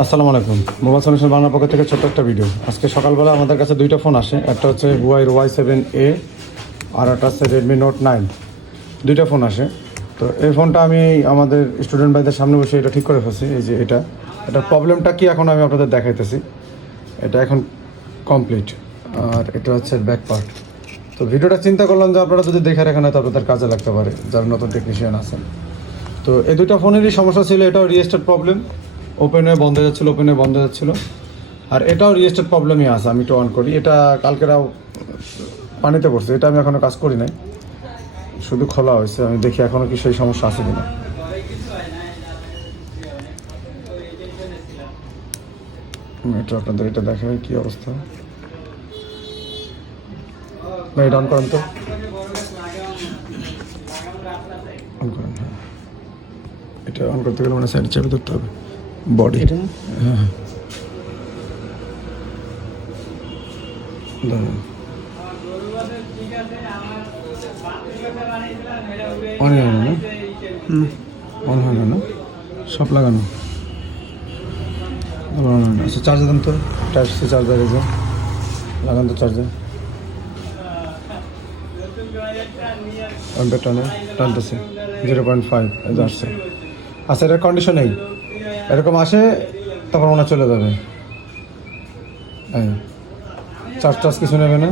আসসালামু আলাইকুম। Mobile solution বাংলার পক্ষ থেকে ছোট্ট একটা ভিডিও আজকে সকালবেলা আমাদের কাছে দুইটা ফোন আসে। একটা হচ্ছে হুয়াইয়ের ওয়াই সেভেন এ আর একটা হচ্ছে রেডমি নোট নাইন দুইটা ফোন আসে। তো এই ফোনটা আমি আমাদের স্টুডেন্ট ভাইদের সামনে বসে এটা ঠিক করে ফেলছি। এই যে এটা। এটা প্রবলেমটা কি এখন আমি আপনাদের দেখাইতেছি। এটা এখন কমপ্লিট আর এটা হচ্ছে ব্যাক পার্ট তো ভিডিওটা চিন্তা করলাম যে আপনারা যদি দেখে রাখেন হয়তো আপনাদের কাজে লাগতে পারে। যারা নতুন টেকনিশিয়ান আছেন। তো এই দুটো ফোনেরই সমস্যা ছিল, এটাও রিয়েস্টার প্রবলেম ওপেন হয়ে বন্ধ যাচ্ছিল ওপেন হয়ে বন্ধ যাচ্ছিল আর এটাও রিয়েস্টার প্রবলেমই আছে, আমি একটু অন করি। এটা কালকেরাও পানিতে পড়ছে, এটা আমি এখনও কাজ করি নাই। শুধু খোলা হয়েছে, আমি দেখি এখনও কি সেই সমস্যা আছে কিনা। এটা আপনাদের এটা দেখা হয় কী অবস্থা। না এটা অন করেন তো। হ্যাঁ। এটা অন করতে গেলে মানে সাইড চাপে ধরতে হবে। বডি হ্যাঁ। হ্যাঁ। অন হয় না? অন হয় না? সব লাগানো? অন হয় না আচ্ছা চার্জে দেন তো। টাইপ সি চার্জার যে লাগান তো চার্জে অনটা টানে টানতেছে। জিরো পয়েন্ট ফাইভ আসছে। আচ্ছা এটার কন্ডিশন নেই এরকম আসে, তখন হয় চলে যাবে। চার্জ টার্জ কিছু নেবে না।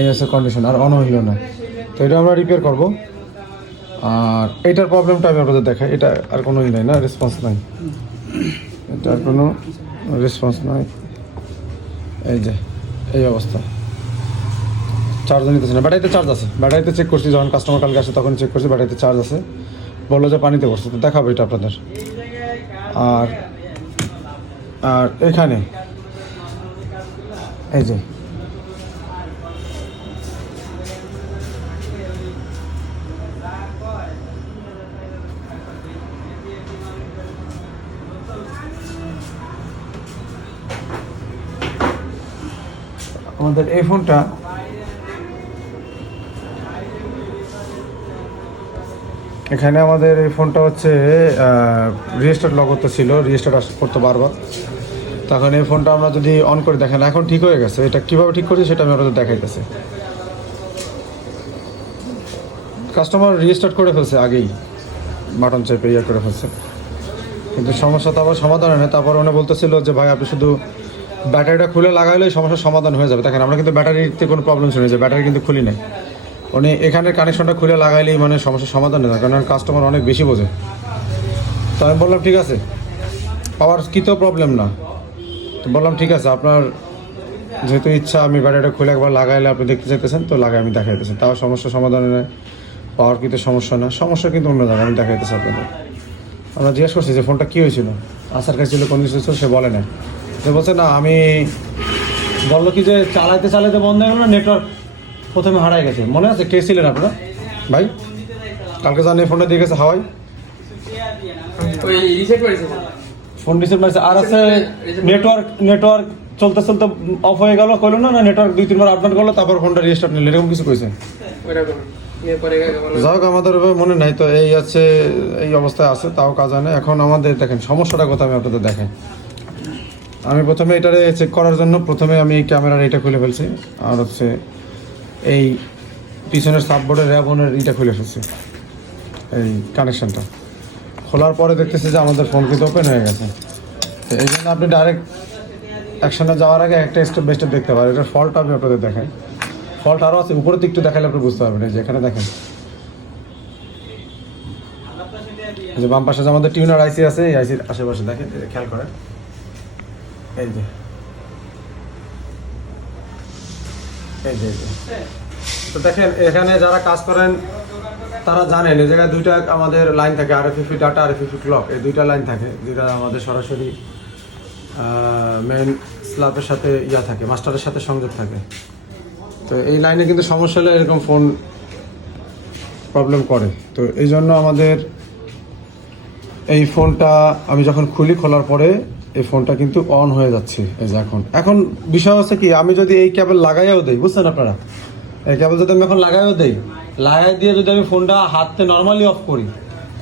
এই আছে কন্ডিশন আর অন হইল না। তো এটা আমরা রিপেয়ার করব। আর এইটার প্রবলেমটা আমি আপনাদের দেখাই, এটা আর কোনো ই নাই না রেসপন্স নাই। এটার কোনো রেসপন্স নাই। এই যে, এই অবস্থা। চার্জ নিতেছে না। ব্যাটারিতে চার্জ আছে। ব্যাটারিতে চেক করছি, যখন কাস্টমার কালকে আসে, তখন চেক করছি ব্যাটারিতে চার্জ আছে। বলল যে পানিতে বসছে তো দেখাবো এটা আপনাদের। আর আর এখানে, এই যে। আমাদের এই ফোনটা এখানে আমাদের এই ফোনটা হচ্ছে রিয়েস্টার লগ তো ছিল রিয়েস্টার করতো বারবার। তখন এই ফোনটা আমরা যদি অন করে দেখেন, এখন ঠিক হয়ে গেছে। এটা কীভাবে ঠিক করছি সেটা আমি আপনাদের দেখাইতেছি। কাস্টমার রিস্টার্ট করে ফেলছে আগেই। বাটন চেপে ইয়ে করে ফেলছে। কিন্তু সমস্যা তো আবার সমাধান হয় তারপর উনি বলতেছিল যে, ভাই, আপনি শুধু ব্যাটারিটা খুলে লাগাইলেই সমস্যার সমাধান হয়ে যাবে। দেখেন, আমরা কিন্তু ব্যাটারিতে কোনো প্রবলেম শুনে যে ব্যাটারি কিন্তু খুলি নাই। উনি এখানের কানেকশনটা খুলে লাগাইলেই মানে সমস্যার সমাধান যায় কারণ কাস্টমার অনেক বেশি বোঝে। তো আমি বললাম ঠিক আছে পাওয়ার কি তো প্রবলেম না। তো বললাম ঠিক আছে আপনার যেহেতু ইচ্ছা আমি ব্যাটারিটা খুলে একবার লাগাইলে আপনি দেখতে চাইতেছেন তো লাগাই আমি দেখাইতেছি। তাও সমস্যা সমাধান নয় পাওয়ার কিন্তু সমস্যা না সমস্যা কিন্তু অন্য জায়গায় আমি দেখাইতেছি আপনাদের। আমরা জিজ্ঞেস করছি যে ফোনটা কী হয়েছিল? আসার কাছে ছিল কোন ছিল, সে বলে না সে বলছে না আমি বলল কি যে চালাইতে চালাইতে বন্ধ হয়ে গেল নেটওয়ার্ক প্রথমে হারাই গেছে। মনে আছে? কে ছিলেন আপনারা? ভাই কালকে জানি ফোনটা দিয়ে গেছে হাওয়াই। ওই রিসেট ফোন রিসিভ মারছে। আর আছে নেটওয়ার্ক নেটওয়ার্ক চলতে চলতে অফ হয়ে গেল কইলো না না নেটওয়ার্ক দুই তিনবার আপডেট করল তারপর ফোনটা রিস্টার্ট নিল এরকম কিছু কইছে। ওইটা যাই হোক আমাদের মনে নাই তো এই আছে এই অবস্থায় আছে তাও কাজ হয় না। এখন আমাদের দেখেন সমস্যাটা কথা আমি আপনাদের দেখাই। আমি প্রথমে এটারে চেক করার জন্য প্রথমে আমি এই ক্যামেরার এটা খুলে ফেলছি আর হচ্ছে এই পিছনের সাববোর্ডের র্যাবনের ইটা খুলে ফেলছি। এই কানেকশানটা খোলার পরে দেখতেছি যে আমাদের ফোন কিন্তু ওপেন হয়ে গেছে। তো এই জন্য আপনি ডাইরেক্ট অ্যাকশনে যাওয়ার আগে একটা স্টেপ বাই স্টেপ দেখতে পারেন। এটার ফল্ট আমি আপনাদের দেখাই। ফল্ট আরও আছে। উপরের দিকটা দেখালে আপনি বুঝতে পারবেন। এই যে এখানে দেখেন। যে বাম পাশে যে আমাদের টিউনার আইসি আছে, এই আইসির আশেপাশে দেখেন। খেয়াল করেন। এই যে। তো দেখেন, এখানে যারা কাজ করেন, তারা জানেন, এই জায়গায় দুইটা আমাদের লাইন থাকে আর এফ ডাটা আর এফ ক্লক এই দুইটা লাইন থাকে, যেটা আমাদের সরাসরি মেন স্ল্যাবের সাথে ইয়া থাকে মাস্টারের সাথে সংযোগ থাকে। তো এই লাইনে কিন্তু সমস্যা হলে এরকম ফোন প্রবলেম করে। তো এই জন্য আমাদের এই ফোনটা আমি যখন খুলি, খোলার পরে এই ফোনটা কিন্তু অন হয়ে যাচ্ছে, এই যে এখন। এখন বিষয় হচ্ছে কি, আমি যদি এই কেবল লাগাইয়াও দেই, বুঝছেন আপনারা? এই কেবল যদি আমি এখন লাগাইও দেই, লাগাই দিয়ে যদি আমি ফোনটা হাতে নর্মালি অফ করি,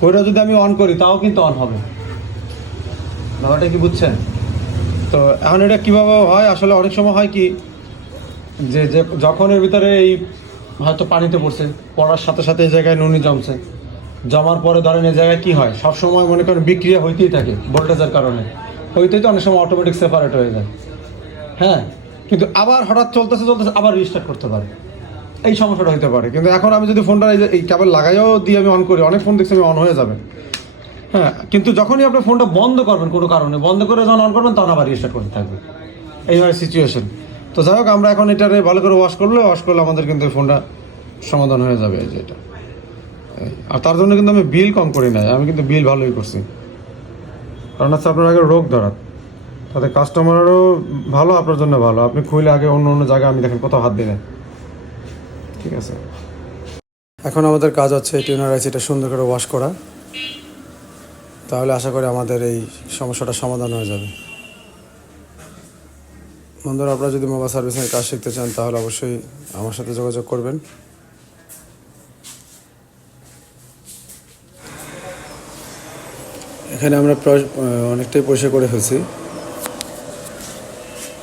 ওইটা যদি আমি অন করি, তাও কিন্তু অন হবে। ব্যাপারটা কি বুঝছেন? তো এখন এটা কীভাবে হয়, আসলে অনেক সময় হয় কি, যে যে যখন এর ভিতরে এই হয়তো পানিতে পড়ছে, পড়ার সাথে সাথে এই জায়গায় নুনি জমছে, জমার পরে ধরেন এই জায়গায় কী হয় সব সময় মনে করেন বিক্রিয়া হইতেই থাকে ভোল্টেজের কারণে। হইতেই তো অনেক সময় অটোমেটিক সেপারেট হয়ে যায়। হ্যাঁ কিন্তু আবার হঠাৎ চলতেছে চলতেছে, আবার রিস্টার্ট করতে পারে। এই সমস্যাটা হতে পারে। কিন্তু এখন আমি যদি ফোনটা এই এই কেবল লাগাইও দিয়ে আমি অন করি, অনেক ফোন দেখছি আমি অন হয়ে যাবে। হ্যাঁ কিন্তু যখনই আপনি ফোনটা বন্ধ করবেন কোনো কারণে, বন্ধ করে যখন অন করবেন, তখন আবার রিস্টার্ট করতে থাকবে। এইভাবে সিচুয়েশন তো যাই হোক, আমরা এখন এটারে ভালো করে ওয়াশ করলে ওয়াশ করলে আমাদের কিন্তু এই ফোনটা সমাধান হয়ে যাবে এই যে এটা। আর তার জন্য কিন্তু আমি বিল কম করি নাই, আমি কিন্তু বিল ভালোই করছি। কারণ হচ্ছে আপনার আগে রোগ ধরা। তাতে কাস্টমারেরও ভালো, আপনার জন্য ভালো। আপনি খুলে আগে অন্য অন্য জায়গায় আমি দেখেন কোথাও হাত দিলেন। ঠিক আছে? এখন আমাদের কাজ হচ্ছে টিউনার রাইস এটা সুন্দর করে ওয়াশ করা। তাহলে আশা করি আমাদের এই সমস্যাটা সমাধান হয়ে যাবে। বন্ধুরা, আপনারা যদি মোবাইল সার্ভিসের কাজ শিখতে চান, তাহলে অবশ্যই আমার সাথে যোগাযোগ করবেন। এখানে আমরা প্রায় অনেকটাই পরিষ্কার করে ফেলছি।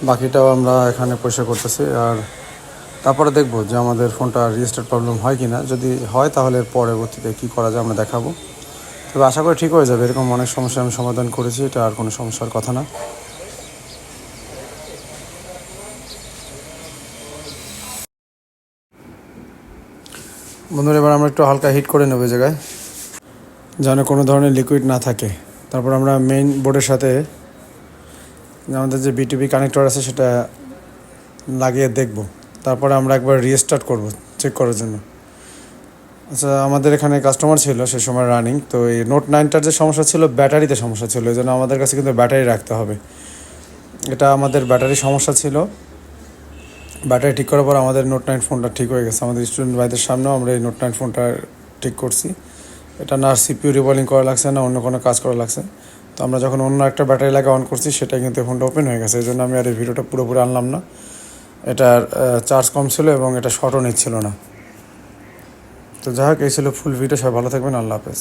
বাকিটাও আমরা এখানে পরিষ্কার করতেছি। আর তারপরে দেখব যে আমাদের ফোনটা রিস্টার্ট প্রবলেম হয় কি না যদি হয় তাহলে পরবর্তীতে কী করা যায় আমরা দেখাবো। তবে আশা করি ঠিক হয়ে যাবে। এরকম অনেক সমস্যা আমি সমাধান করেছি। এটা আর কোনো সমস্যার কথা না। বন্ধুরা, এবার আমরা একটু হালকা হিট করে নেব জায়গায়। যেন কোনো ধরনের লিকুইড না থাকে। তারপর আমরা মেইন বোর্ডের সাথে আমাদের যে বিটিভি কানেক্টর আছে সেটা লাগিয়ে দেখব। তারপরে আমরা একবার রিস্টার্ট করব চেক করার জন্য। আচ্ছা আমাদের এখানে কাস্টমার ছিল সে সময় রানিং তো এই নোট নাইনটার যে সমস্যা ছিল ব্যাটারিতে সমস্যা ছিল এই জন্য আমাদের কাছে কিন্তু ব্যাটারি রাখতে হবে। এটা আমাদের ব্যাটারি সমস্যা ছিল। ব্যাটারি ঠিক করার পর আমাদের নোট নাইন ফোনটা ঠিক হয়ে গেছে। আমাদের স্টুডেন্ট ভাইদের সামনেও আমরা এই নোট নাইন ফোনটা ঠিক করছি। এটা না সিপিউ রিবলিং করা লাগছে না, অন্য কোনো কাজ করা লাগছে। তো আমরা যখন অন্য একটা ব্যাটারি লাগে অন করছি সেটা কিন্তু ফোনটা ওপেন হয়ে গেছে। এই জন্য আমি আর এই ভিডিওটা পুরোপুরি আনলাম না। এটার চার্জ কম ছিল এবং এটা শর্টও নিচ্ছিল না। তো যাই হোক, এই ছিল ফুল ভিডিও সবাই ভালো থাকবেন। আল্লাহ হাফেজ।